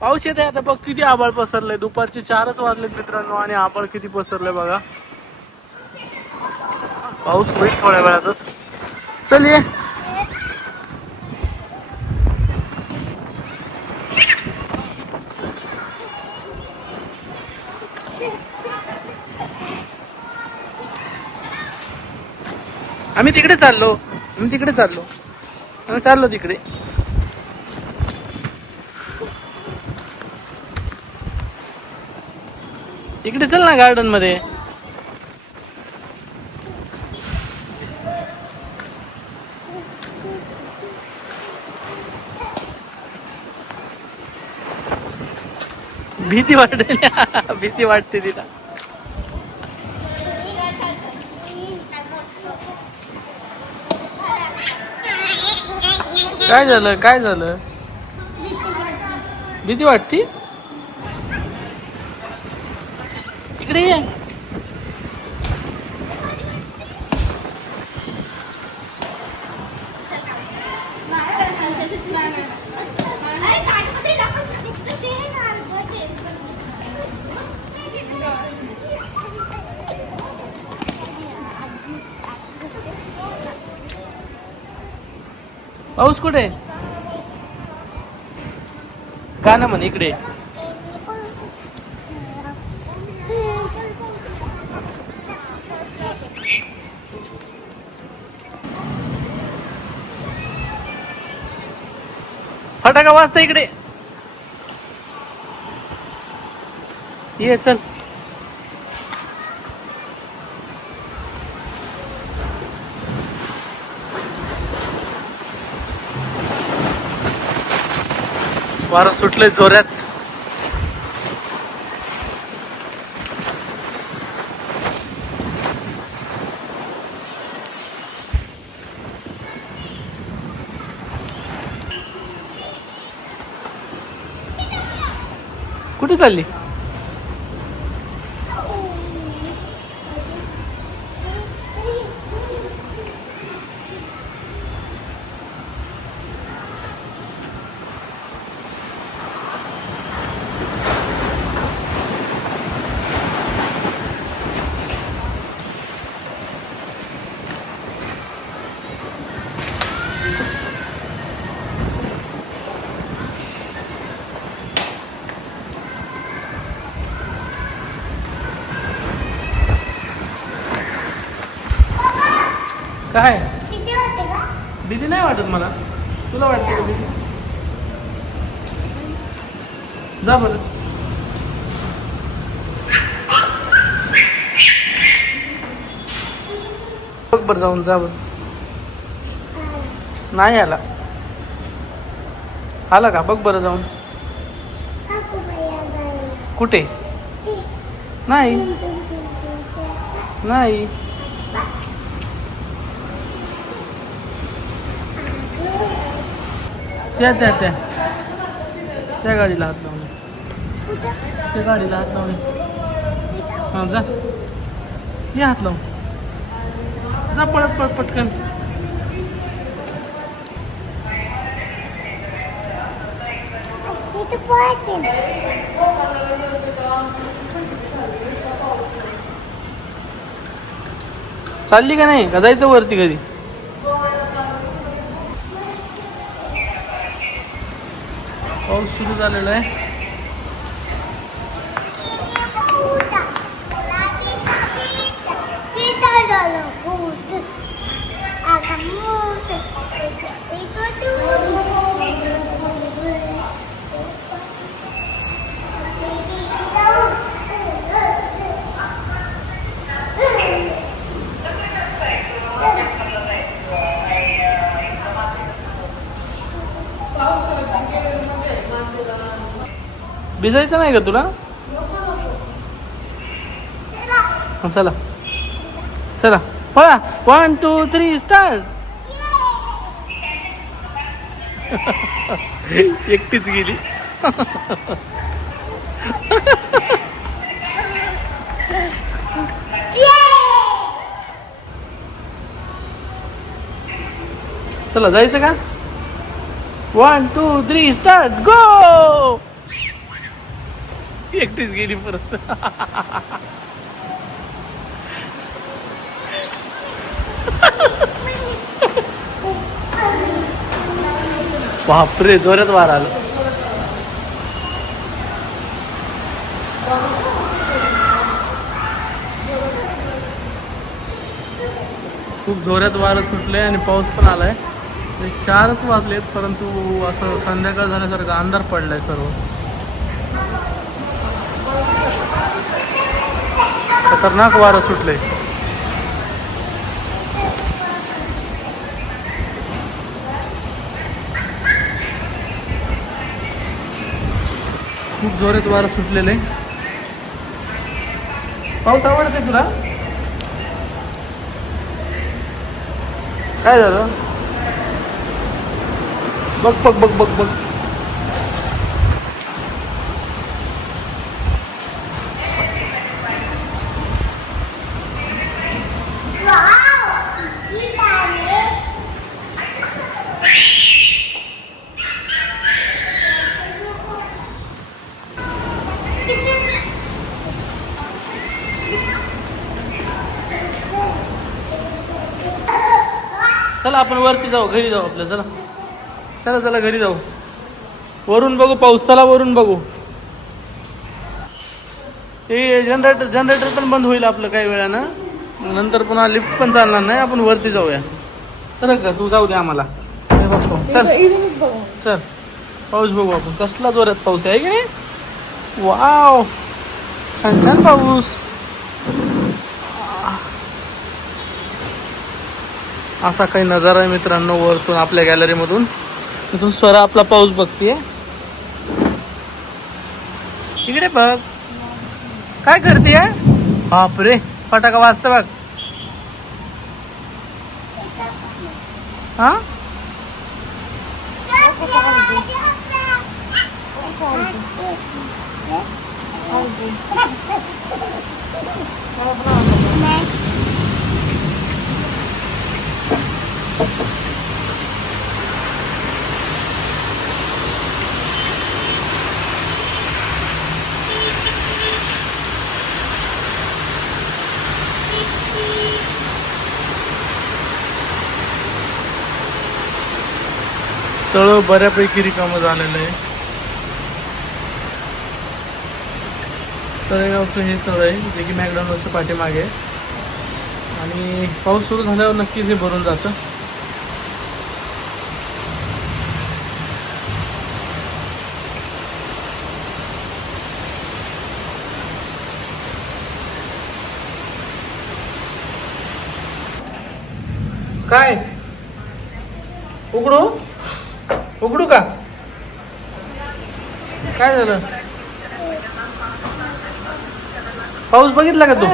पाऊस येत आहे आता बघ किती आभाळ पसरलंय. दुपारचे 4च वाजलेत मित्रांनो आणि आभाळ किती पसरलंय बघा. पाऊस होईल थोड्या वेळातच. चल ये. आम्ही तिकडे चाललो. आम्ही चाललो तिकडे. तिकडे चल ना गार्डन मध्ये. भीती वाटते भीती वाटते तिला. काय झालं भीती वाटती. इकडे ये. पाऊस कुठे? गाणं म्हण इकडे. फटाका वाजता इकडे ये. चल वारं सुटलंय जोरात. कुठे चालली? काय भीती नाही वाटत मला. तुला वाटते का भीती? जा बरं. बघ बरं जाऊन. जा बरं. नाही आला का? बघ बरं जाऊन. कुठे? नाही. त्या गाडीला हात लावणे. हा जा. ये हात लावून. जा पळत पटकन. चालली का नाही? का जायचं वरती कधी? पाऊस सुरू झालेला आहे. भिजायचं नाही का तुला? चला पळा. 1 2 3 स्टार्ट. एकटीच गेली. चला जायचं का? 1 2 3 स्टार्ट. गो. एकटीच गेली परत. बापरे, जोरात वारा आलं. खूप जोरात वारं सुटले आणि पाऊस पण आलाय. 4च वाजलेत, परंतु असं संध्याकाळ झाल्यासारखं अंधार पडलाय सर्व. खतरनाक वारं सुटले. खूप जोरात वारं सुटलेले. पाऊस आवडते तुला? काय झालं? बघ बघ बघ बघ बघ. चला आपण वरती जाऊ, घरी जाऊ आपल्या. चला चला चला घरी जाऊ. वरून बघू पाऊस. चला वरून बघू. ते जनरेटर पण बंद होईल आपलं काही वेळानं. नंतर पुन्हा लिफ्ट पण चालणार नाही. आपण वरती जाऊया. चला का तू जाऊ दे आम्हाला. हे बघतो. चल चल पाऊस बघू आपण. कसला जोरात पाऊस आहे की नाही. वाव, छान छान पाऊस. असा काही नजारा आहे मित्रांनो वरतून आपल्या गॅलरीमधून. तिथून स्वरा आपला पाऊस बघतीये. इकडे बघ काय करते. बापरे, फटाका वाजता बघ. हा तळ बऱ्यापैकी रिकामं झालेलं आहे. तळेगावचं हे तळ आहे जे की मॅकडॉनल्डच्या पाठीमागे आहे. आणि पाऊस सुरू झाल्यावर नक्कीच हे भरून जातं. काय उघडू उघडू का? काय झालं? पाऊस बघितला का तू?